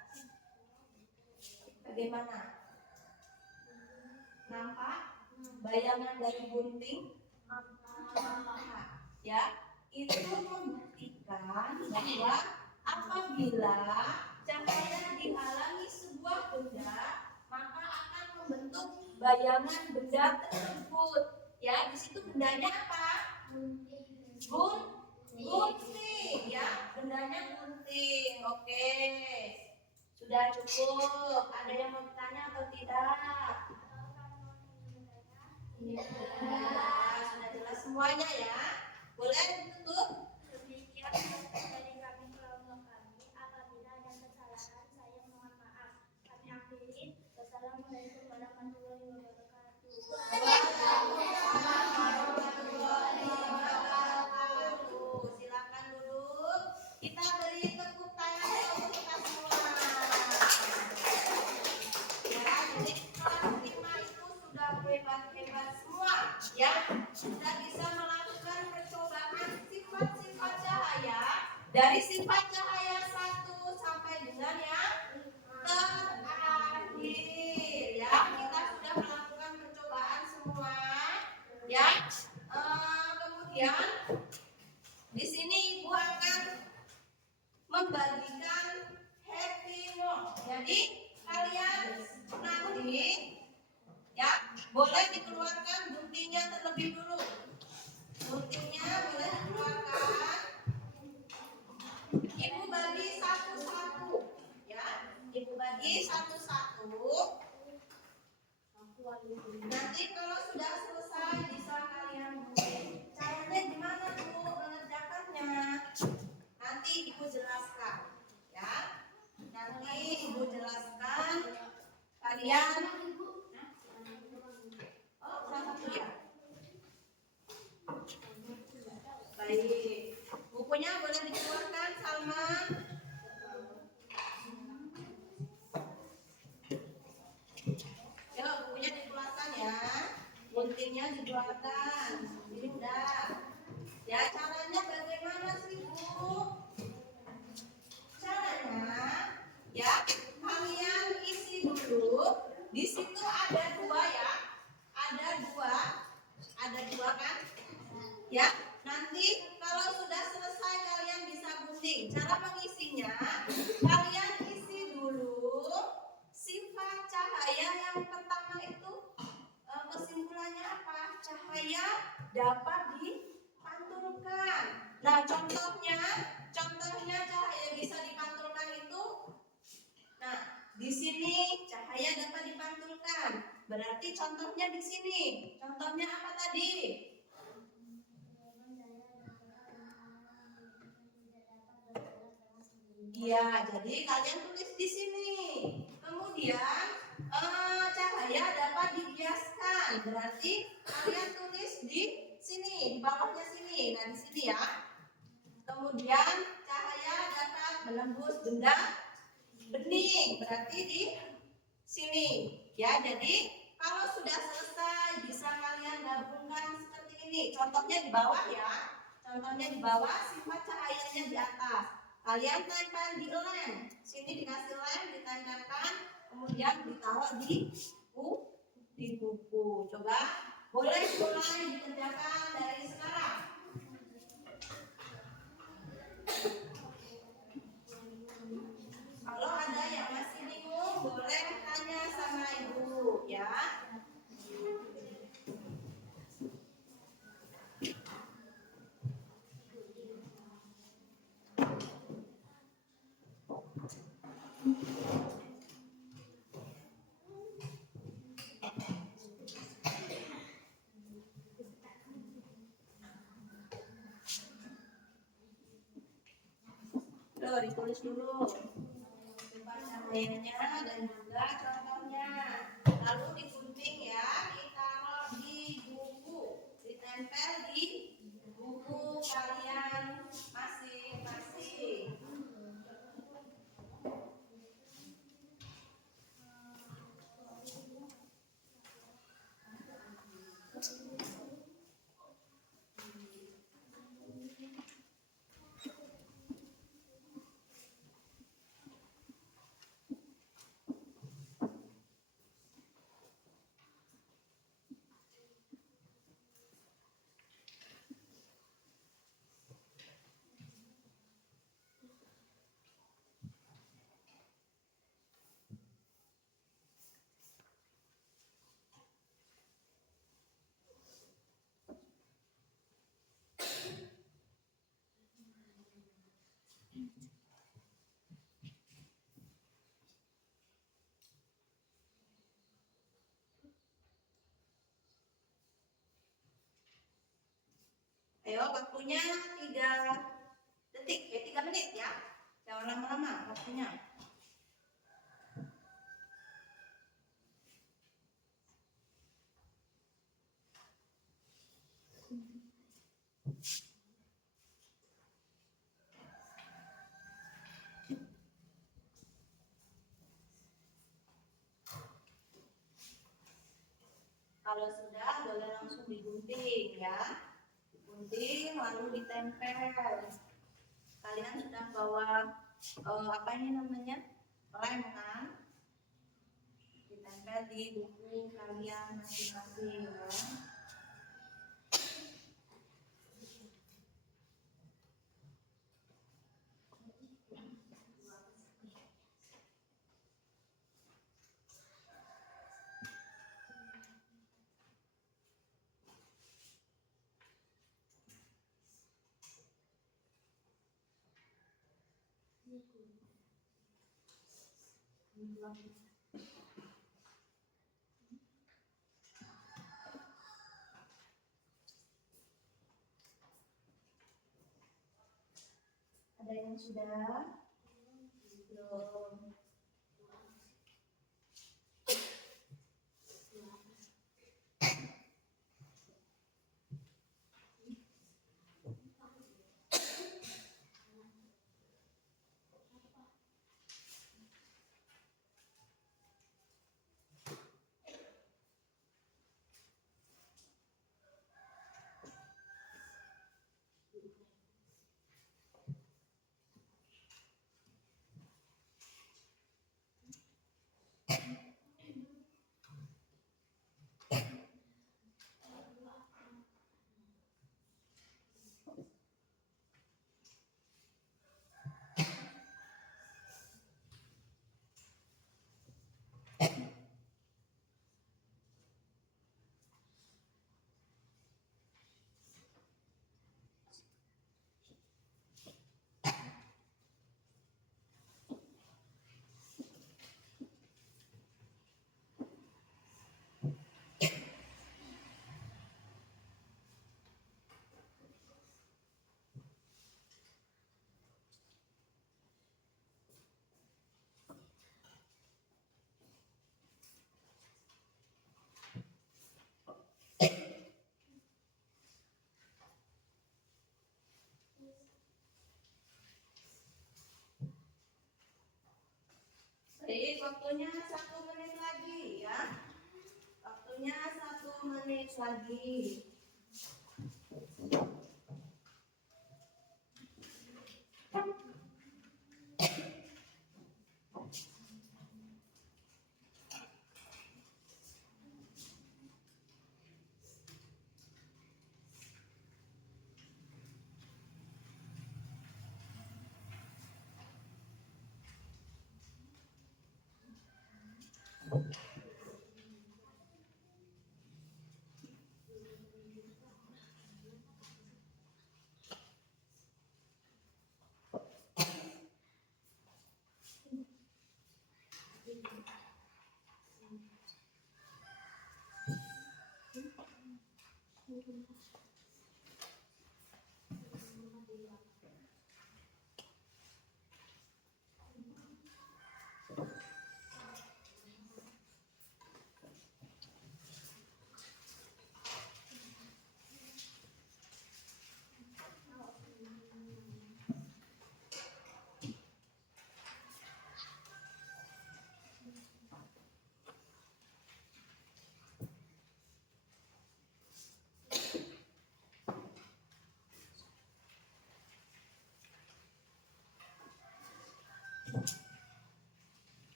Bagaimana? Nampak bayangan dari gunting? Ya, itu membuktikan bahwa apabila cahaya dihalangi sebuah benda, maka akan membentuk bayangan benda tersebut. Ya, di situ bendanya apa? Gunting, ya, bendanya gunting. Oke, sudah cukup. Ada yang mau bertanya atau tidak? sudah jelas semuanya ya. Boleh ditutup? Demikian dari kami kelompok kami. Apabila ada kesalahan, saya mohon maaf. Kami akhiri. Wassalamualaikum warahmatullahi wabarakatuh. Waalaikumsalam warahmatullahi wabarakatuh. Silakan duduk. Kita beri tepuk tangan ya untuk kita semua. Ya, jadi kelas 5 itu sudah hebat-hebat semua, ya. Sudah bisa melakukan percobaan sifat-sifat cahaya dari sifat cahaya 1 sampai dengan yang terakhir, ya. Kita sudah melakukan percobaan semua, ya. Kemudian di sini Ibu akan membagikan happy note. Jadi kalian nanti ya boleh dikeluarkan guntingnya terlebih dulu. Guntingnya boleh dikeluarkan. Ibu bagi satu-satu, ya. Ibu bagi satu-satu. Nanti kalau sudah selesai bisa kalian gunting. Caranya gimana Bu mengerjakannya? Nanti Ibu jelaskan, ya. Nanti Ibu jelaskan. Kalian satu ya. Baik. Bukunya boleh dikeluarkan, Salma. Ya, bukunya dikeluarkan ya. Guntingnya dikeluarkan. Ini udah. Ya, caranya bagaimana sih, Bu? Caranya, ya, kalian isi dulu. Di situ ada 2 ya. Ada dua kan? Ya, nanti kalau sudah selesai kalian bisa gunting. Cara mengisinya, kalian isi dulu sifat cahaya yang pertama itu kesimpulannya apa? Cahaya dapat dipantulkan. Nah, contohnya cahaya bisa dipantulkan itu. Nah, di sini cahaya dapat dipantulkan. Berarti contohnya di sini. Contohnya apa tadi? Iya, jadi kalian tulis di sini. Kemudian cahaya dapat dibiaskan. Berarti kalian tulis di sini, di bawahnya sini. Nah, di sini ya. Kemudian cahaya dapat menembus benda bening. Berarti di sini. Ya, jadi kalau sudah selesai bisa kalian gabungkan seperti ini. Contohnya di bawah ya. Contohnya di bawah, sifat cahayanya di atas. Kalian tempel di lem. Sini dikasih lem, ditempelkan, kemudian ditaruh di buku. Coba boleh mulai dikerjakan dari sekarang. Kalau ada yang masih bingung, boleh tanya sama Ibu, ya. Tuh, ditulis dulu sifat cahayanya dan juga contohnya. Lalu digunting ya, ditaruh di buku, ditempel di buku kalian masing-masing. Ayo, waktunya 3 detik, 3 menit ya. Jangan lama-lama waktunya. Kalau sudah, boleh langsung digunting ya. Digunting lalu ditempel. Kalian sudah bawa apa ini namanya? Lem kan? Ditempel di buku kalian masing-masing ya. Ada yang sudah? Belum. Baik, waktunya 1 menit lagi ya. Waktunya 1 menit lagi.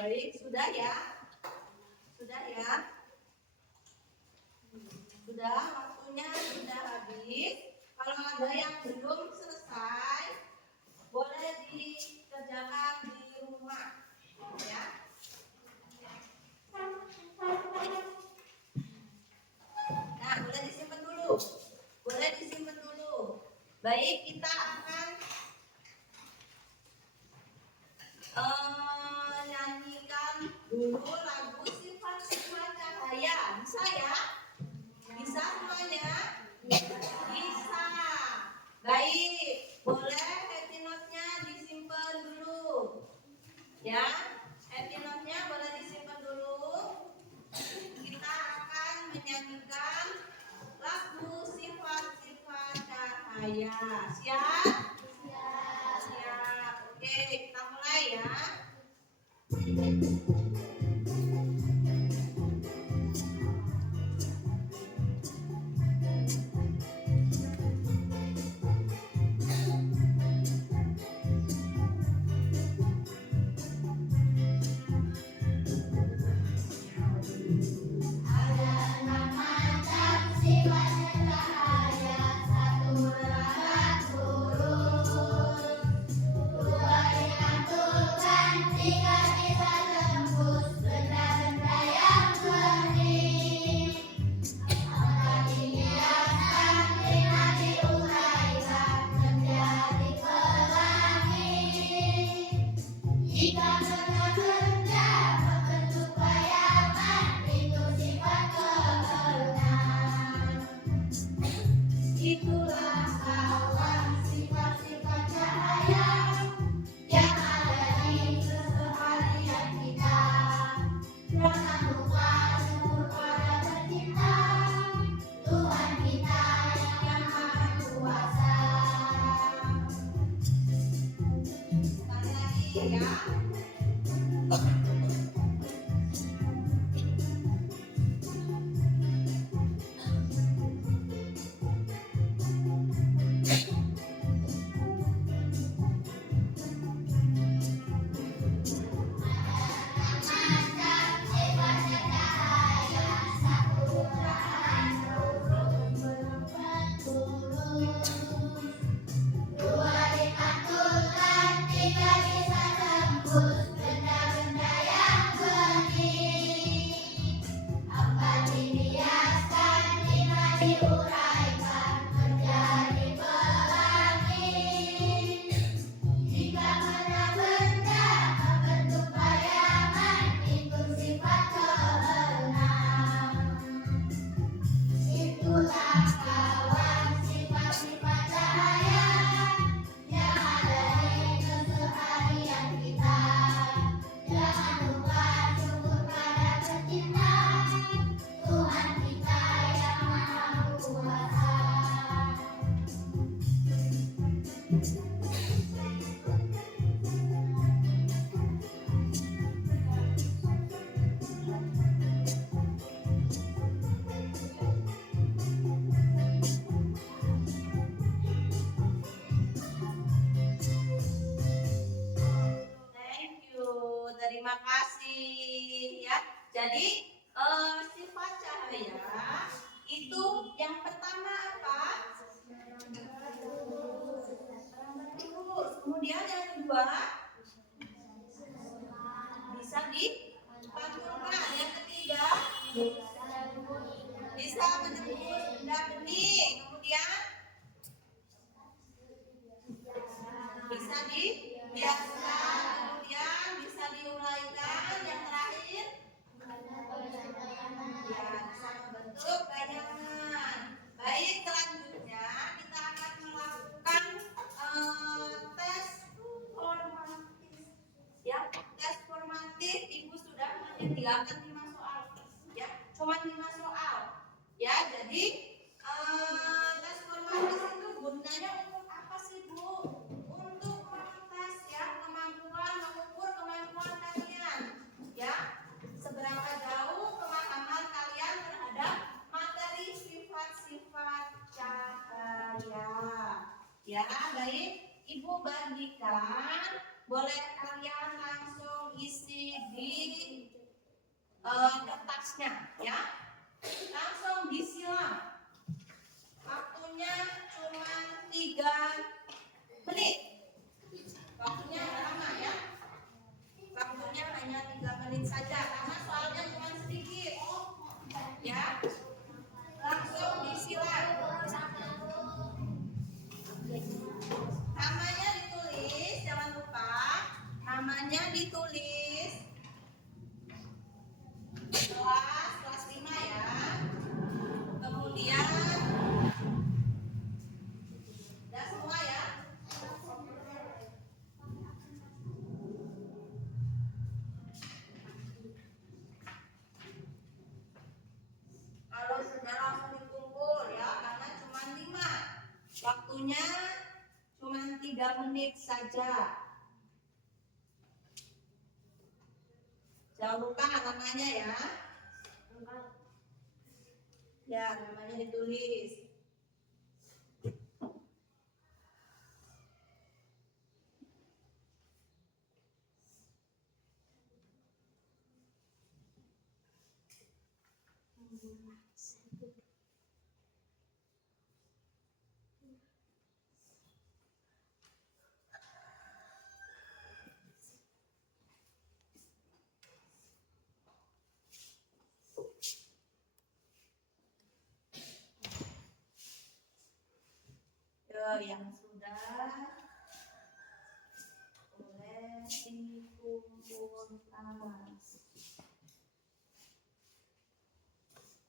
Baik, sudah ya? Sudah ya? Sudah, waktunya sudah habis. Kalau yang belum selesai boleh dikerjakan di rumah, ya. Nah, boleh disimpan dulu. Boleh disimpan dulu. Baik, kita akan nyanyikan dulu lagu Sifat-sifat Cahaya. Bisa ya? Bisa semuanya? Bisa. Baik, boleh happy note-nya disimpan dulu. Ya, happy note-nya boleh disimpan dulu. Kita akan menyanyikan lagu Sifat-sifat Cahaya. Siap? Siap. Oke, kita mulai ya. Ada 6 macam sifat cahaya, 1 merawat lurus, 2 dikantulkan, 3 bisa tembus benda-benda yang bening, 4 dihiaskan, 5 diuraikan menjadi pelangi. Jika benda-benda membentuk bayangan, itu sifat keenam. Itulah awan sifat-sifat cahaya yang ada di keseharian kita. Jangan lupa syukur pada Pencipta, Tuhan kita yang Maha Kuasa. Sekali lagi ya. Diuraikan menjadi pelangi. Jika benda-benda membentuk bayangan, itu sifat keenam. Itulah awan sifat-sifat cahaya yang ada di keseharian kita. Jangan lupa syukur pada Pencipta, Tuhan kita yang Maha Kuasa. Thank you, terima kasih ya. Jadi sifat cahaya itu yang pertama apa? Lurus. Kemudian yang kedua bisa dipantulkan. Yang ketiga bisa menembus benda bening. Kemudian bisa dihiaskan. Kemudian bisa diuraikan. Yang terakhir ya bisa membentuk bayangan. Baik, selanjutnya kita akan melakukan tes formatif. Ya, tes formatif Ibu sudah menyediakan 5 soal. Ya, cuma 5 soal. Ya, jadi tes formatif itu gunanya untuk apa sih, Bu? Untuk mengetes ya kemampuan, mengukur kemampuan kalian. Ya, seberapa jauh pemahaman kalian terhadap materi sifat-sifat cahaya. Ya, baik. Ibu bagikan, boleh kalian langsung isi di kertasnya, ya. Langsung disilang. Waktunya cuma 3 menit. Waktunya lama ya. Waktunya hanya 3 menit saja karena soalnya cuma sedikit. Ya. Langsung disilang. Namanya ditulis, jangan lupa. Namanya ditulis. Kelas 5 ya. Kemudian udah semua ya. Kalau sudah langsung dikumpul ya, karena cuma 5. Waktunya cuma 3 menit saja. Jangan lupa namanya ya. Ya, namanya ditulis. Yang sudah boleh dikumpulkan.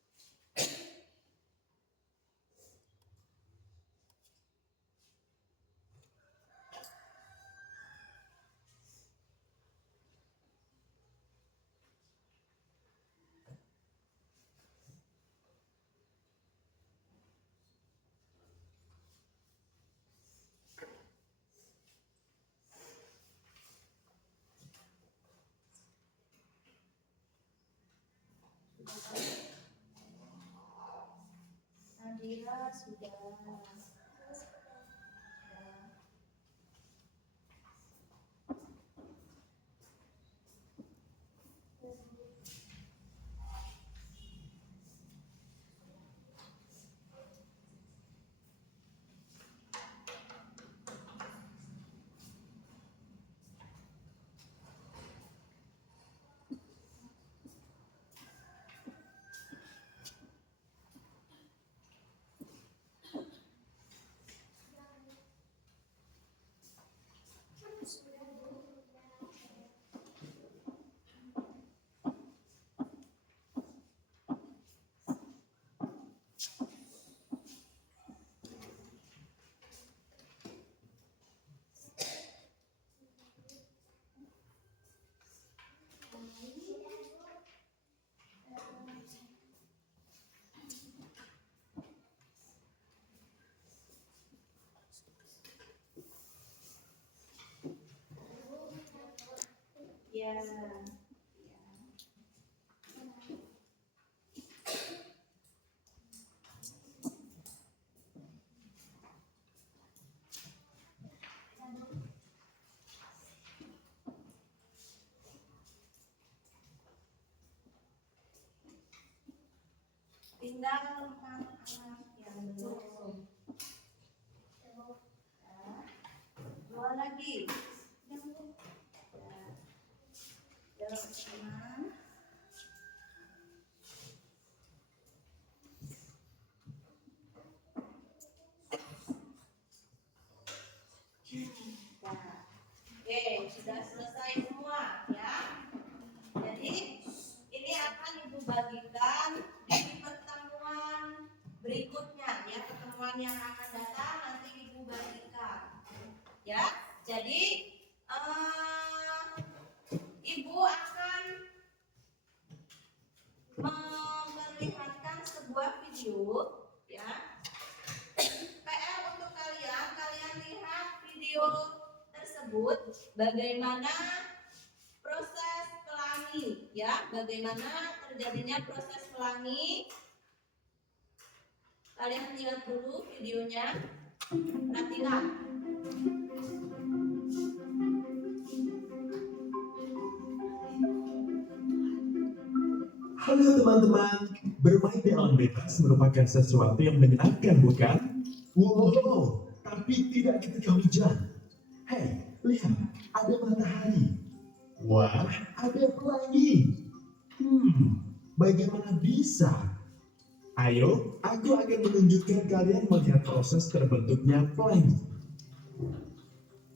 Nadira sudah. Ya. Tinggal 4 anak yang belum. 2 lagi. Teman. Oke, sudah selesai semua ya. Jadi ini akan Ibu bagikan di pertemuan berikutnya ya, pertemuan yang akan datang nanti Ibu bagikan. Ya. Jadi Ibu akan memperlihatkan sebuah video ya. PR untuk kalian lihat video tersebut bagaimana proses pelangi ya, bagaimana terjadinya proses pelangi. Kalian lihat dulu videonya. Perhatikan. Halo teman-teman, bermain di alam bebas merupakan sesuatu yang menyenangkan, bukan? Wow, tapi tidak ketika hujan. Hei, lihat, ada matahari. Wah, ada pelangi. Bagaimana bisa? Ayo, aku akan menunjukkan kalian melihat proses terbentuknya pelangi.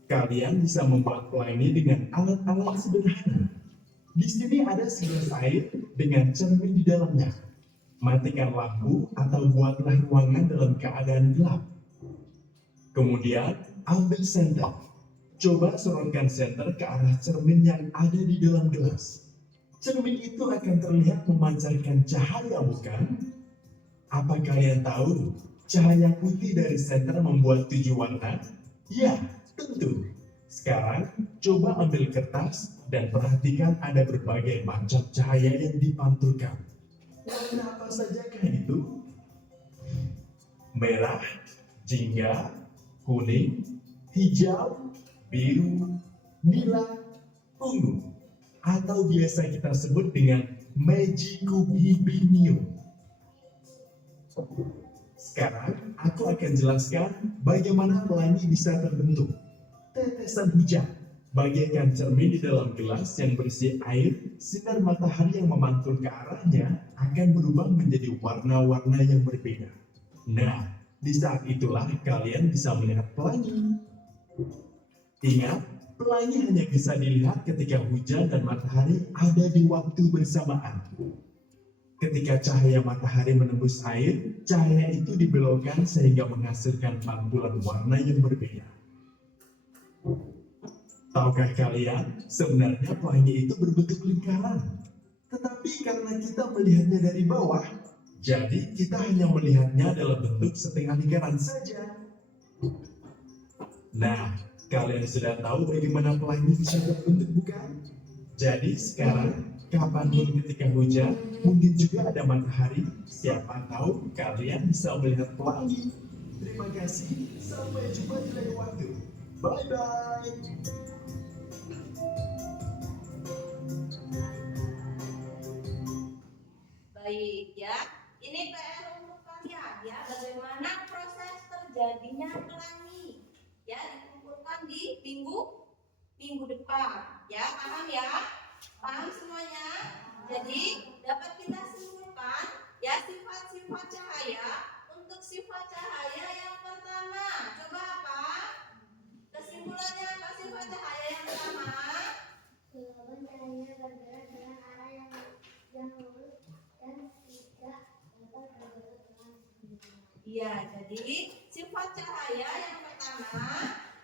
Kalian bisa membuat pelangi dengan alat-alat sederhana. Di sini ada segelas air dengan cermin di dalamnya. Matikan lampu atau buatlah ruangan dalam keadaan gelap. Kemudian, ambil senter. Coba sorotkan senter ke arah cermin yang ada di dalam gelas. Cermin itu akan terlihat memancarkan cahaya, bukan? Apa kalian tahu cahaya putih dari senter membuat 7 warna? Ya, tentu. Sekarang, coba ambil kertas dan perhatikan ada berbagai macam cahaya yang dipantulkan. Warna apa sajakah itu? Merah, jingga, kuning, hijau, biru, nila, ungu, atau biasa kita sebut dengan Magicubibinium. Sekarang aku akan jelaskan bagaimana pelangi bisa terbentuk. Tetesan hujan bagaikan cermin di dalam gelas yang berisi air, sinar matahari yang memantul ke arahnya akan berubah menjadi warna-warna yang berbeda. Nah, di saat itulah kalian bisa melihat pelangi. Ingat, pelangi hanya bisa dilihat ketika hujan dan matahari ada di waktu bersamaan. Ketika cahaya matahari menembus air, cahaya itu dibelokkan sehingga menghasilkan pantulan warna yang berbeda. Tahukah kalian, sebenarnya pelangi itu berbentuk lingkaran. Tetapi karena kita melihatnya dari bawah, jadi kita hanya melihatnya dalam bentuk setengah lingkaran saja. Nah, kalian sudah tahu bagaimana pelangi bisa terbentuk, bukan? Jadi sekarang, kapanpun ketika hujan, mungkin juga ada matahari, siapa tahu kalian bisa melihat pelangi. Terima kasih, sampai jumpa di lain waktu. Bye-bye. Baik ya, ini PR untuk kalian ya, bagaimana proses terjadinya pelangi ya, dikumpulkan di minggu depan ya, paham ya? Paham semuanya? Jadi dapat kita simpulkan ya sifat-sifat cahaya. Untuk sifat cahaya yang pertama, coba apa? Kesimpulannya apa sifat cahaya yang pertama? Gelombang cahaya bergerak dengan arah yang lurus dan tidak dapat bergerak dengan sendirinya. Iya, jadi sifat cahaya yang pertama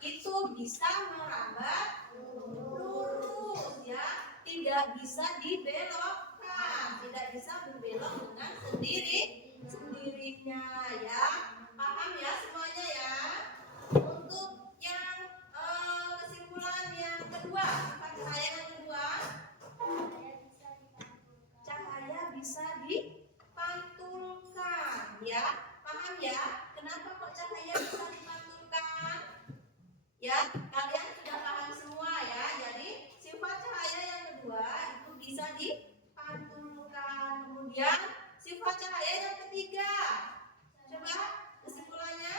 itu bisa merambat lurus ya, tidak bisa dibelokkan, tidak bisa berbelok dengan sendirinya ya. Paham ya semuanya ya? Untuk yang kesimpulan yang kedua, sifat cahaya yang kedua, cahaya bisa dipantulkan ya. Paham ya? Kenapa kok cahaya bisa dipantulkan? Ya, kalian sudah paham semua ya. Jadi sifat cahaya yang kedua itu bisa dipantulkan. Kemudian sifat cahaya yang ketiga, coba kesimpulannya,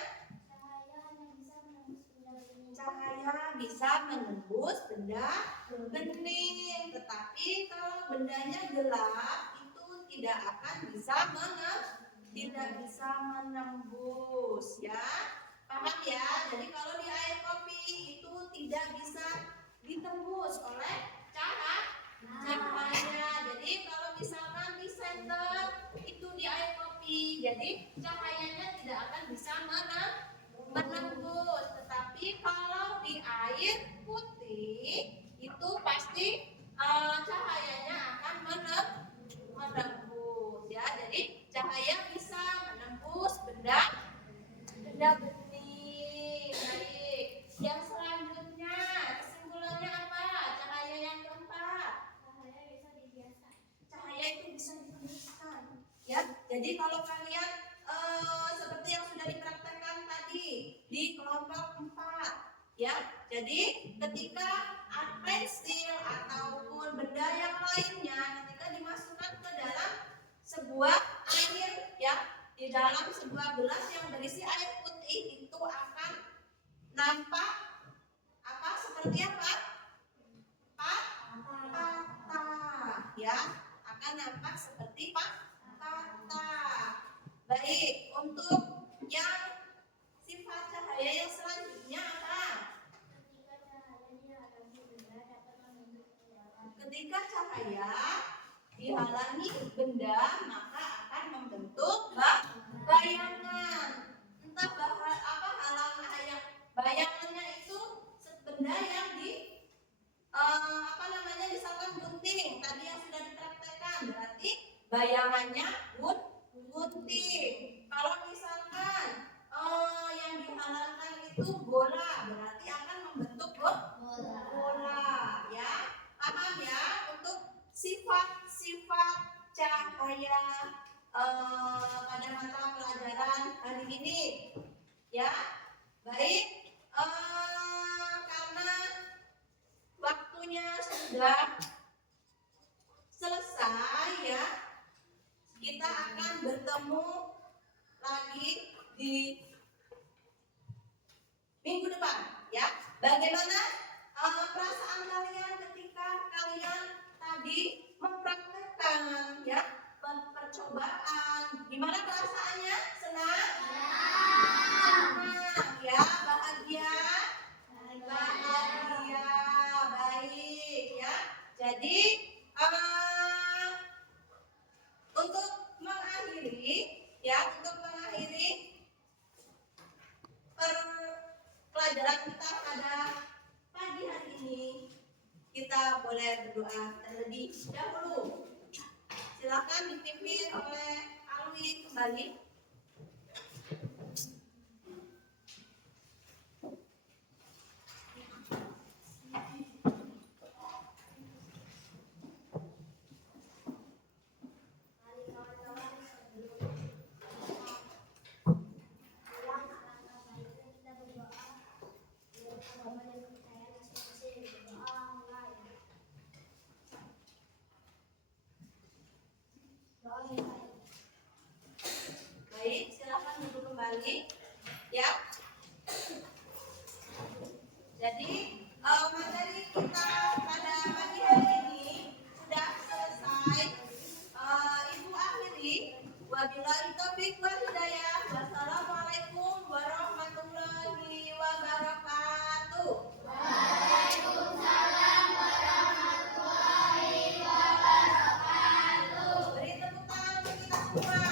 cahaya bisa menembus benda bening. Tetapi kalau bendanya gelap itu tidak akan bisa menembus ya. Paham ya? Jadi kalau di air kopi itu tidak bisa ditembus oleh cahaya. Jadi kalau misalkan di senter itu di air kopi, jadi cahayanya tidak akan bisa menembus. Tetapi kalau di air putih itu pasti cahayanya akan menembus ya. Jadi cahaya bisa menembus benda bening. Baik. Yang selanjutnya kesimpulannya apa? Cahaya yang keempat. Cahaya itu bisa dibiaskan. Ya. Jadi kalau kalian seperti yang sudah dipraktekkan tadi di kelompok 4 ya. Jadi ketika pensil ataupun benda yang lainnya ketika dimasukkan ke dalam sebuah air ya, di dalam sebuah gelas yang berisi air putih itu akan nampak apa seperti apa? Patah, ya, akan nampak seperti patah. Baik, untuk yang sifat cahaya yang selanjutnya apa? Ketika cahaya dihalangi benda, maka akan membentuk bayangan. Entah apa bayangannya itu benda yang misalkan gunting tadi yang sudah dipraktekkan, berarti bayangannya gunting. Kalau misalkan yang dihalalkan itu bola, berarti akan membentuk bola, ya. Paham ya untuk sifat-sifat cahaya pada mata pelajaran hari ini, ya. Baik, karena waktunya sudah selesai, ya, kita akan bertemu lagi di minggu depan, ya. Bagaimana perasaan kalian ketika kalian tadi mempraktekkan, ya, percobaan? Gimana perasaannya? Senang, ya, bahagia, baik, ya. Jadi untuk mengakhiri pelajaran kita pada pagi hari ini, kita boleh berdoa terlebih dahulu. Silakan dipimpin oleh Alwi kembali. Baik, silakan duduk kembali, ya. Jadi materi kita pada pagi hari ini sudah selesai. Ibu akhiri, wabillahi taufiq wal hidayah. Wassalamualaikum warahmatullahi wabarakatuh. Waalaikumsalam warahmatullahi wabarakatuh. Beri tepuk tangan untuk kita semua.